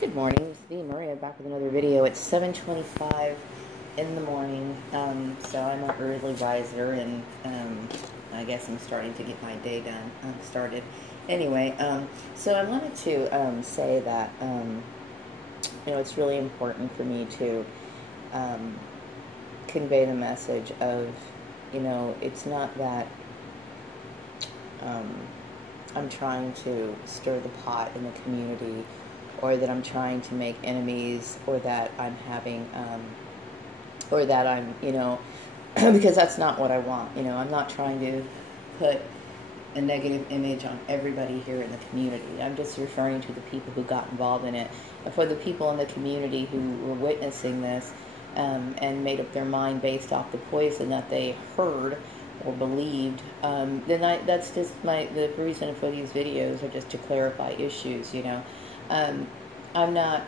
Good morning, this is me, Maria, back with another video. It's 7:25 in the morning, so I'm an early riser, and I guess I'm starting to get my day done, started. Anyway, so I wanted to say that, it's really important for me to convey the message of, it's not that I'm trying to stir the pot in the community, or that I'm trying to make enemies, or that I'm having, or that I'm, because that's not what I want. I'm not trying to put a negative image on everybody here in the community. I'm just referring to the people who got involved in it. And for the people in the community who were witnessing this, and made up their mind based off the poison that they heard or believed, then that's just the reason for these videos are just to clarify issues, I'm not,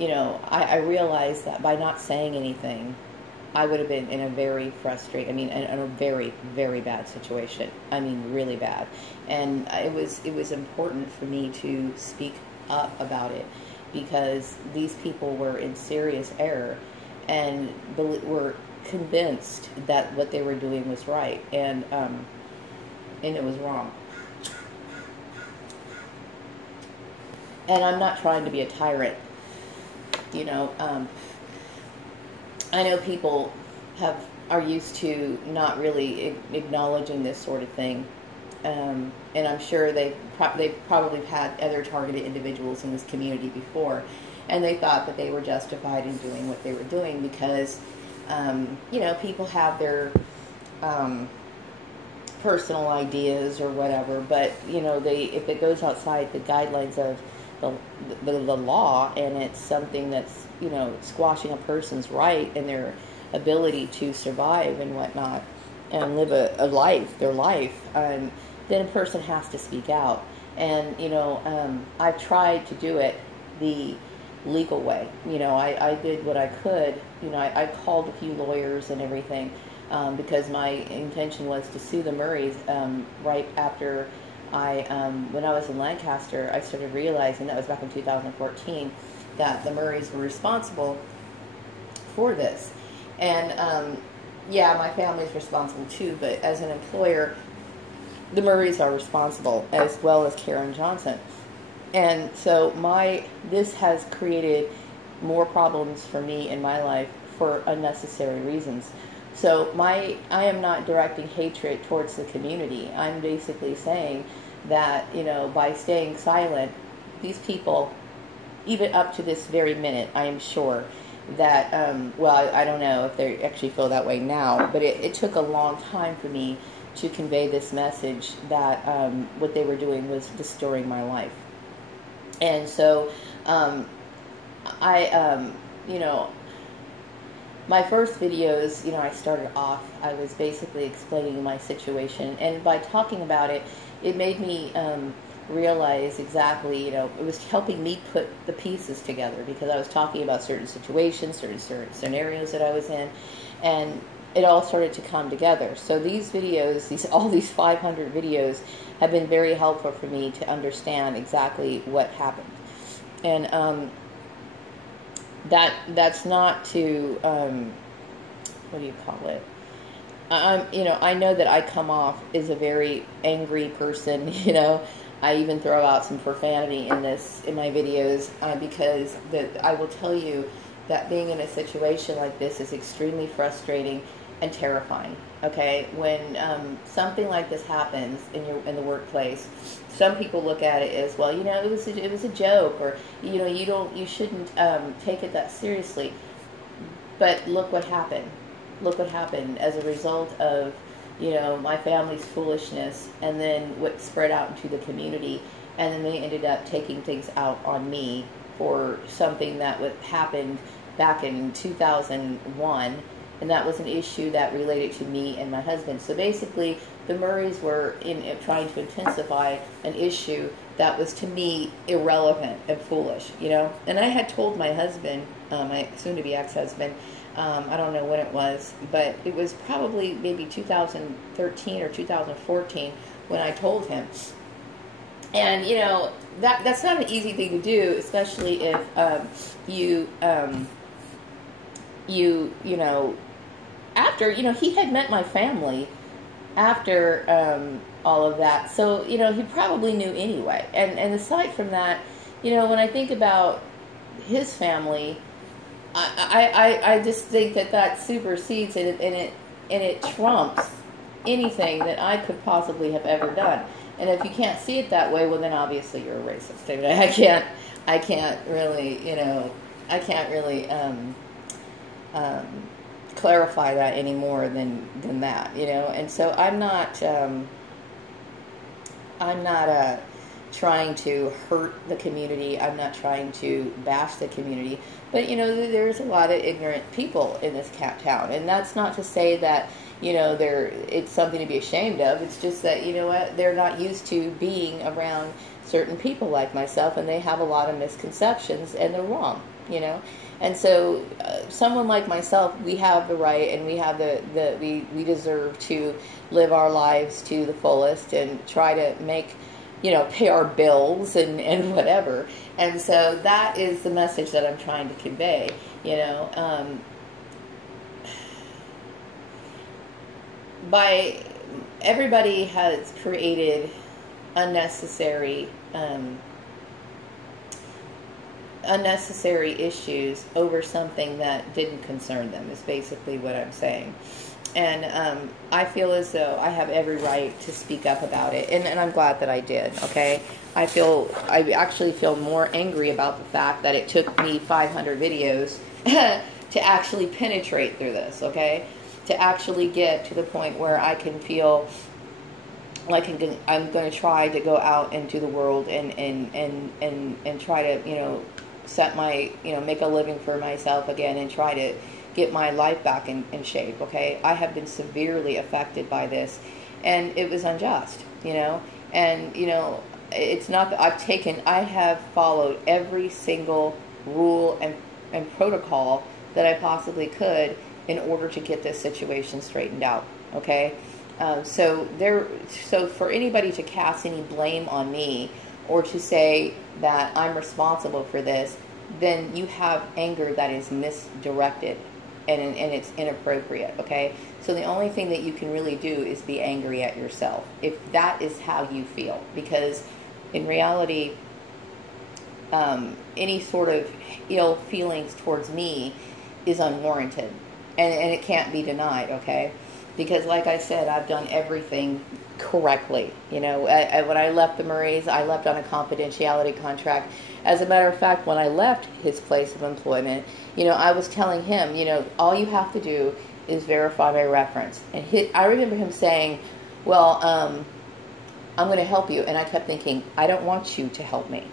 I realize that by not saying anything, I would have been in a very in a very, very bad situation. I mean, really bad. And it was important for me to speak up about it, because these people were in serious error and were convinced that what they were doing was right, and it was wrong. And I'm not trying to be a tyrant. I know people are used to not really acknowledging this sort of thing, and I'm sure they've probably had other targeted individuals in this community before, and they thought that they were justified in doing what they were doing because, people have their personal ideas or whatever, but if it goes outside the guidelines of the law, and it's something that's squashing a person's right and their ability to survive and whatnot and live their life, then a person has to speak out. And I've tried to do it the legal way. I did what I could. I called a few lawyers and everything, because my intention was to sue the Murrays right after when I was in Lancaster. I started realizing, that was back in 2014, that the Murrays were responsible for this. And yeah, my family's responsible too, but as an employer, the Murrays are responsible, as well as Karen Johnson. And so this has created more problems for me in my life for unnecessary reasons. So I am not directing hatred towards the community. I'm basically saying that, by staying silent, these people, even up to this very minute, I am sure that, I don't know if they actually feel that way now, but it took a long time for me to convey this message that what they were doing was destroying my life. And so my first videos, I started off, I was basically explaining my situation, and by talking about it, it made me realize exactly, it was helping me put the pieces together, because I was talking about certain situations, certain scenarios that I was in, and it all started to come together. So these videos, all these 500 videos, have been very helpful for me to understand exactly what happened. And that's not to, what do you call it? I know that I come off as a very angry person. I even throw out some profanity in my videos, because I will tell you that being in a situation like this is extremely frustrating and terrifying. Okay, when something like this happens in the workplace, some people look at it as, well, it was a joke, or you shouldn't take it that seriously. But look what happened. Look what happened as a result of my family's foolishness, and then what spread out into the community, and then they ended up taking things out on me for something that happened back in 2001. And that was an issue that related to me and my husband. So basically, the Murrays were trying to intensify an issue that was, to me, irrelevant and foolish, And I had told my husband, my soon-to-be ex-husband, I don't know when it was, but it was probably maybe 2013 or 2014 when I told him And that's not an easy thing to do, especially if you after he had met my family after all of that, so he probably knew anyway. And aside from that, when I think about his family, I just think that supersedes and it trumps anything that I could possibly have ever done. And if you can't see it that way, well, then obviously you're a racist. I mean, I can't really clarify that any more than that, And so I'm not trying to hurt the community. I'm not trying to bash the community. But, there's a lot of ignorant people in this town. And that's not to say that, it's something to be ashamed of. It's just that, they're not used to being around certain people like myself, and they have a lot of misconceptions, and they're wrong, And so someone like myself, we have the right, and we have we deserve to live our lives to the fullest and try to make, pay our bills and whatever. And so that is the message that I'm trying to convey, by everybody has created unnecessary issues over something that didn't concern them, is basically what I'm saying. And I feel as though I have every right to speak up about it, and I'm glad that I did, okay? I actually feel more angry about the fact that it took me 500 videos to actually penetrate through this, okay? To actually get to the point where I can feel like I'm going to try to go out into the world and try to, set my, make a living for myself again and try to get my life back in shape, okay? I have been severely affected by this, and it was unjust, and, it's not that I have followed every single rule and protocol that I possibly could in order to get this situation straightened out, okay? So for anybody to cast any blame on me or to say that I'm responsible for this, then you have anger that is misdirected and it's inappropriate, okay? So the only thing that you can really do is be angry at yourself, if that is how you feel, because in reality, any sort of ill feelings towards me is unwarranted, and it can't be denied, okay? Because like I said, I've done everything correctly. When I left the Murrays, I left on a confidentiality contract. As a matter of fact, when I left his place of employment, I was telling him, all you have to do is verify my reference. And I remember him saying, well, I'm going to help you. And I kept thinking, I don't want you to help me.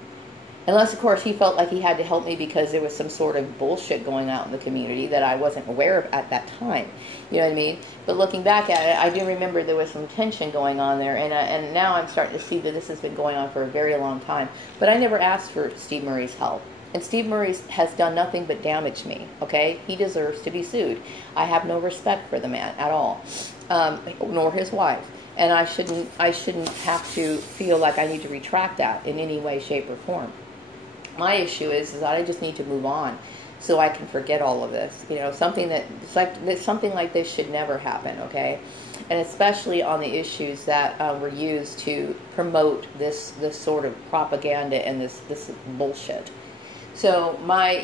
Unless, of course, he felt like he had to help me because there was some sort of bullshit going out in the community that I wasn't aware of at that time. You know what I mean? But looking back at it, I do remember there was some tension going on there, and now I'm starting to see that this has been going on for a very long time. But I never asked for Steve Murray's help. And Steve Murray has done nothing but damage me, okay? He deserves to be sued. I have no respect for the man at all, nor his wife. And I shouldn't have to feel like I need to retract that in any way, shape, or form. My issue is that I just need to move on so I can forget all of this. Something like this should never happen, okay? And especially on the issues that were used to promote this sort of propaganda and this bullshit. So my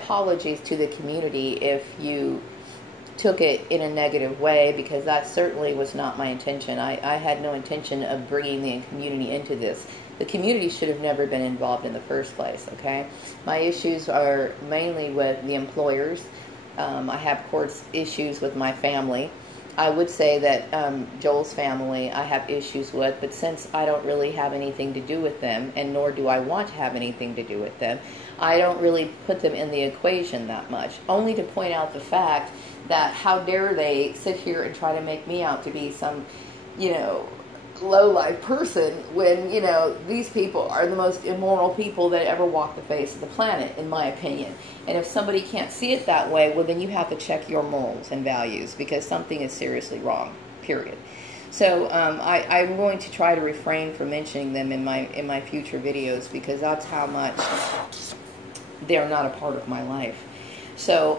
apologies to the community if you took it in a negative way, because that certainly was not my intention. I had no intention of bringing the community into this. The community should have never been involved in the first place, okay? My issues are mainly with the employers. I have, of course, issues with my family. I would say that Joel's family I have issues with, but since I don't really have anything to do with them, and nor do I want to have anything to do with them, I don't really put them in the equation that much, only to point out the fact that how dare they sit here and try to make me out to be some, low-life person when, these people are the most immoral people that ever walked the face of the planet, in my opinion. And if somebody can't see it that way, well, then you have to check your morals and values, because something is seriously wrong, period. So I'm going to try to refrain from mentioning them in my future videos, because that's how much they're not a part of my life. So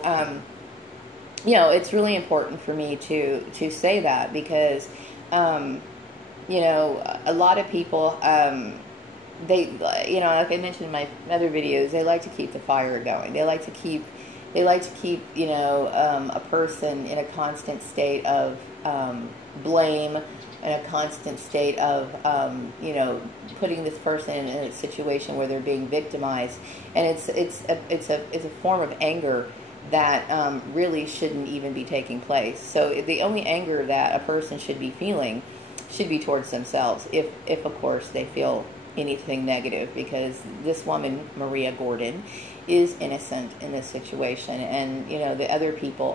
you know, it's really important for me to say that, because you know, a lot of people, they, you know, like I mentioned in my other videos, they like to keep the fire going. They like to keep, you know, a person in a constant state of blame, and a constant state of, you know, putting this person in a situation where they're being victimized. And it's a form of anger that really shouldn't even be taking place. So the only anger that a person should be feeling should be towards themselves, if of course they feel anything negative, because this woman, Maria Gordon, is innocent in this situation, and you know, the other people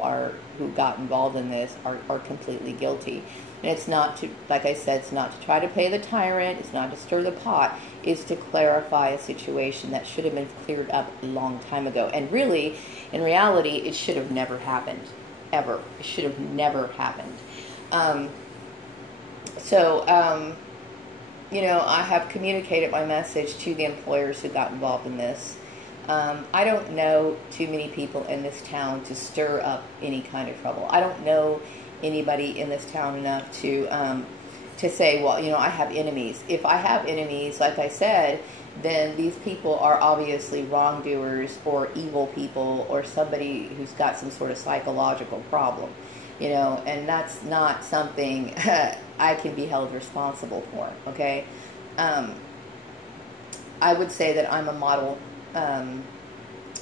who got involved in this are completely guilty. And it's not to, like I said, it's not to try to play the tyrant, it's not to stir the pot, it's to clarify a situation that should have been cleared up a long time ago. And really, in reality, it should have never happened, ever. It should have never happened. You know, I have communicated my message to the employers who got involved in this. I don't know too many people in this town to stir up any kind of trouble. I don't know anybody in this town enough to say, well, you know, I have enemies. If I have enemies, like I said, then these people are obviously wrongdoers or evil people, or somebody who's got some sort of psychological problem, you know, and that's not something I can be held responsible for, okay? I would say that I'm a model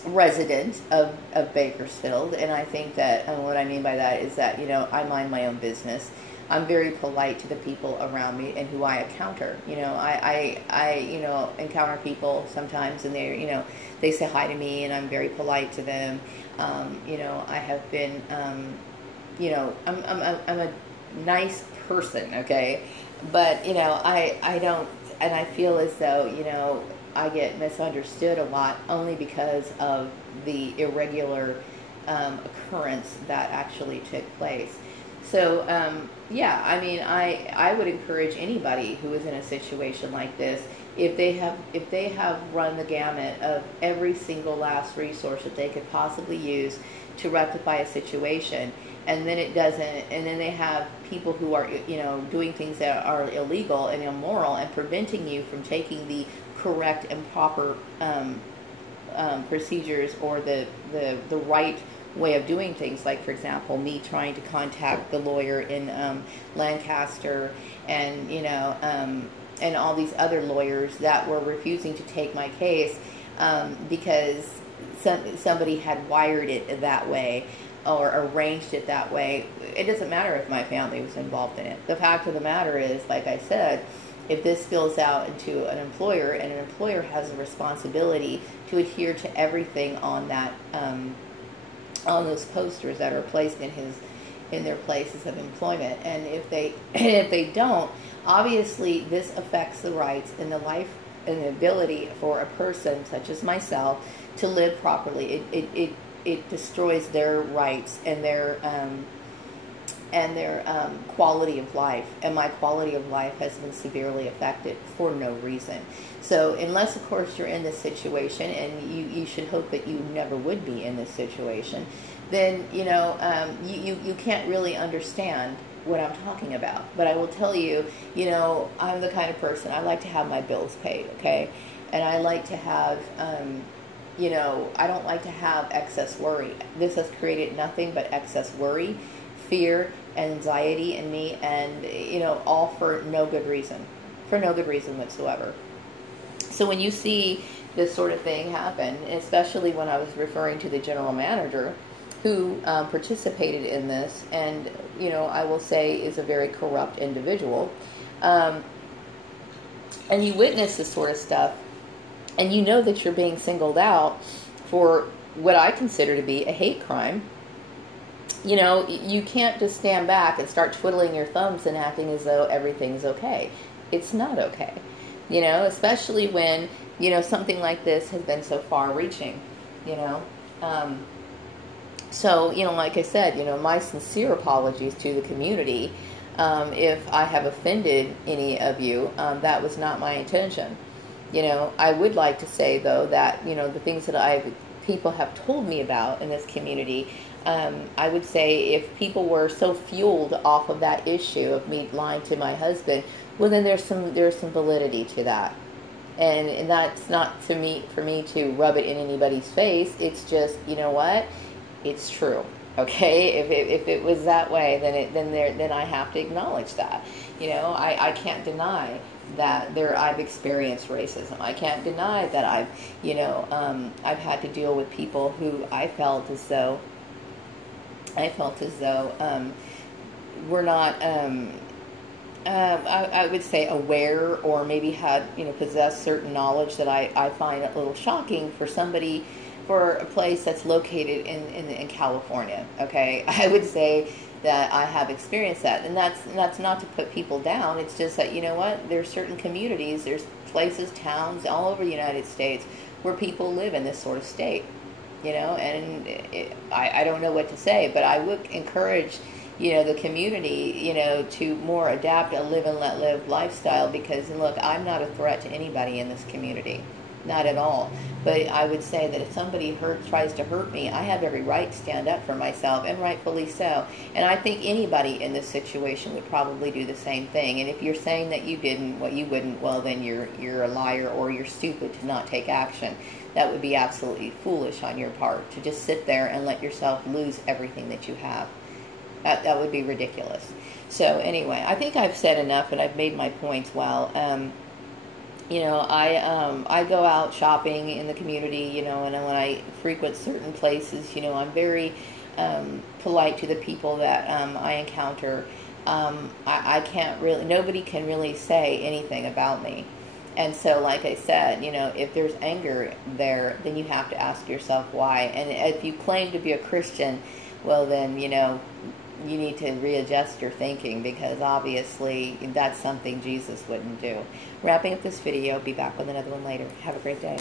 resident of Bakersfield, and I think that, and what I mean by that is that, you know, I mind my own business. I'm very polite to the people around me and who I encounter. You know, I you know, encounter people sometimes, and they, you know, they say hi to me, and I'm very polite to them. You know, I have been, you know, I'm a nice person, okay, but you know, I don't, and I feel as though, you know, I get misunderstood a lot, only because of the irregular occurrence that actually took place. So, yeah, I mean, I would encourage anybody who is in a situation like this, if they have run the gamut of every single last resource that they could possibly use to rectify a situation, and then it doesn't, and then they have people who are, you know, doing things that are illegal and immoral and preventing you from taking the correct and proper procedures, or the right way of doing things, like, for example, me trying to contact the lawyer in Lancaster, and, you know, and all these other lawyers that were refusing to take my case because somebody had wired it that way or arranged it that way. It doesn't matter if my family was involved in it. The fact of the matter is, like I said, if this spills out into an employer, and an employer has a responsibility to adhere to everything on that, on those posters that are placed in their places of employment, and if they don't, obviously this affects the rights and the life and the ability for a person such as myself to live properly. It destroys their rights and their quality of life, and my quality of life has been severely affected for no reason. So unless, of course, you're in this situation, and you should hope that you never would be in this situation, then, you know, you can't really understand what I'm talking about. But I will tell you, you know, I'm the kind of person, I like to have my bills paid, okay? And I like to have, you know, I don't like to have excess worry. This has created nothing but excess worry, fear, anxiety in me, and, you know, all for no good reason, whatsoever. So when you see this sort of thing happen, especially when I was referring to the general manager who participated in this, and, you know, I will say is a very corrupt individual, and you witness this sort of stuff, and you know that you're being singled out for what I consider to be a hate crime, you know, you can't just stand back and start twiddling your thumbs and acting as though everything's okay. It's not okay, you know, especially when, you know, something like this has been so far-reaching, you know. So, you know, like I said, you know, my sincere apologies to the community if I have offended any of you. That was not my intention. I would like to say, though, that, the things that people have told me about in this community, I would say if people were so fueled off of that issue of me lying to my husband, well, then there's some validity to that. And that's not for me to rub it in anybody's face. It's just, you know what? It's true. Okay, if it was that way, then I have to acknowledge that. I can't deny that I've experienced racism. I can't deny that I've had to deal with people who I felt as though were not I would say aware, or maybe had possessed certain knowledge that I find a little shocking for a place that's located in California. Okay, I would say that I have experienced that, and that's not to put people down. It's just that, there's certain communities, there's places, towns all over the United States where people live in this sort of state. And I don't know what to say, but I would encourage the community to more adapt a live and let live lifestyle, because look, I'm not a threat to anybody in this community. Not at all. But I would say that if somebody tries to hurt me, I have every right to stand up for myself, and rightfully so. And I think anybody in this situation would probably do the same thing. And if you're saying that you wouldn't, well, then you're a liar, or you're stupid to not take action. That would be absolutely foolish on your part, to just sit there and let yourself lose everything that you have. That would be ridiculous. So anyway, I think I've said enough, and I've made my points well. I go out shopping in the community, and when I frequent certain places, I'm very polite to the people that I encounter. I can't really, nobody can really say anything about me. And so, like I said, if there's anger there, then you have to ask yourself why. And if you claim to be a Christian, well, then, you need to readjust your thinking, because obviously that's something Jesus wouldn't do. Wrapping up this video. Be back with another one later. Have a great day.